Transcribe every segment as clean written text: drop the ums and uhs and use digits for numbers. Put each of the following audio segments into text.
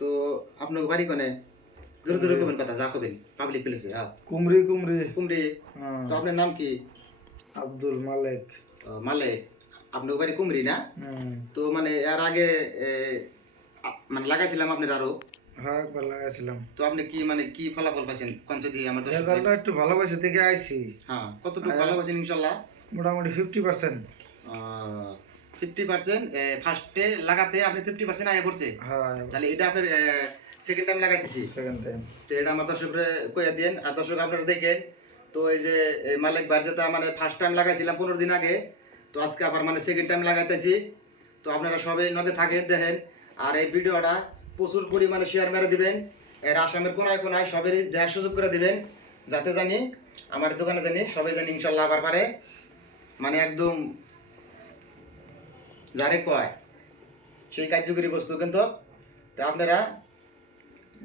তো আপনার বাড়ি কোনে? জোরে জোরে কবেন কথা, যা কবেন পাবলিক প্লেসে। হ্যাঁ, কুমরি কুমরি। কুমড়ি। তো আপনার নাম কি? আব্দুল মালেক। মালেক। আপনার বাড়ি কুমড়ি না? তো মানে এর আগে মানে লাগাইছিলাম আপনার আরো। হ্যাঁ, একবার লাগাইছিলাম। তো আপনি কি মানে কি ফলাফল পাচ্ছেন কোনছে দিয়ে আমার রেজাল্টটা একটু ভালোবাসে থেকে আইছি। হ্যাঁ, কতটুকু ভালো পাচ্ছেন ইনশাআল্লাহ? মোটামুটি 50%। 50% ফার্স্টে লাগাতে আপনি 50% আয় পড়ছে। হ্যাঁ, তাহলে এটা আপনার সেকেন্ড টাইম লাগাইতেছি। Second time. তো এটা আমার দর্শকরা কইয়া দেন, আর দর্শক আপনারা দেখেন। তো এই যে মালিক ভাই যেটা মানে ফার্স্ট টাইম লাগাইছিলাম 15 দিন আগে, তো আজকে আবার মানে সেকেন্ড টাইম লাগাইতেছি। তো আপনারা সবাই নগে থাকেন, দেখেন। আর এই ভিডিওটা প্রচুর পরিমাণে শেয়ার মেরে দিবেন। এর আসামের কোনায় কোনায় সবাই দেখার সুযোগ করে দিবেন, যাতে জানি আমার দোকানে জানি সবাই জানি ইনশাল্লাহ আবার পারে। মানে একদম যারে কয় সেই কার্যকরী বস্তু কিন্তু। তা আপনারা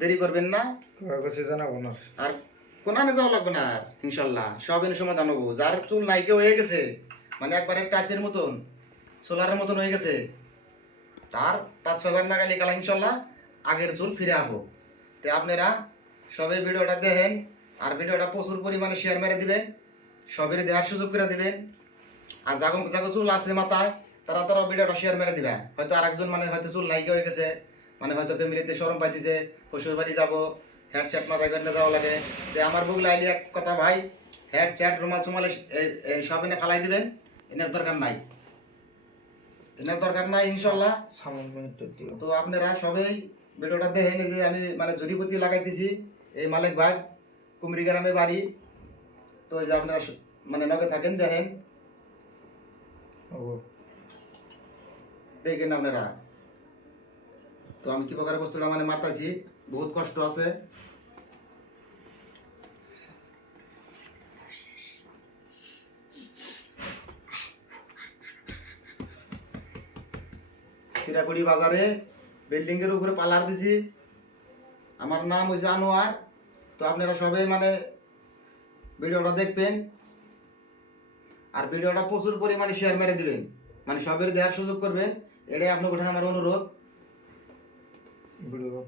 দেরি করবেন না, জানাবো না। আর কোনানে যাওয়া লাগবে না। আর ইনশাল্লাহ সব এনে সমাধান হবো। যার চুল নাইকে হয়ে গেছে, মানে একবারে টাচের মতন সোলারের মতন হয়ে গেছে, তার 5-6 বার লাগাইলে কালা ইনশাল্লাহ আগের চুল ফিরে আবো। তো আপনারা সবাই ভিডিওটা দেখেন, আর ভিডিওটা প্রচুর পরিমাণে শেয়ার মেরে দিবেন, সবের দেওয়ার সুযোগ করে দিবেন। আর যাগো যাগো চুল আছে মাথায়, তারা তারাও ভিডিওটা শেয়ার মেরে দিবেন। হয়তো আরেকজন মানে হয়তো চুল নাইকে হয়ে গেছে, মানে হয়তো ফ্যামিলিতে শরম পাইতেছে, শ্বশুর বাড়ি যাবো, হেড সেট মাথায় করে যাওয়া লাগে। যে আমার বগুলা আইলি এক কথা ভাই, হেড সেট রুমাল চুমালে সব এনে ফালাই দিবেন, এনার দরকার নাই, এনার দরকার নাই ইনশাল্লাহ। তো আপনারা সবাই ভিডিওটা দেখেন। যে আমি মানে জড়িপতি লাগাইতেছি এই মালিক ভাই, কুমড়ি গ্রামে বাড়ি। তো যে আপনারা মানে নগে থাকেন, দেখেন দেখেন আপনারা। তো আমি কি প্রকার বস্তুটা মানে মারতাছি, বহুত কষ্ট আছে। চিরাকুড়ি বাজারে বিল্ডিং এর উপরে পালার দিছি। আমার নাম হইছে আনোয়ার। তো আপনারা সবাই মানে ভিডিওটা দেখবেন, আর ভিডিওটা প্রচুর পরিমাণে শেয়ার মেরে দিবেন, মানে সবের দেওয়ার সুযোগ করবেন। এটাই আপনার ওঠানে আমার অনুরোধ। ভিডিও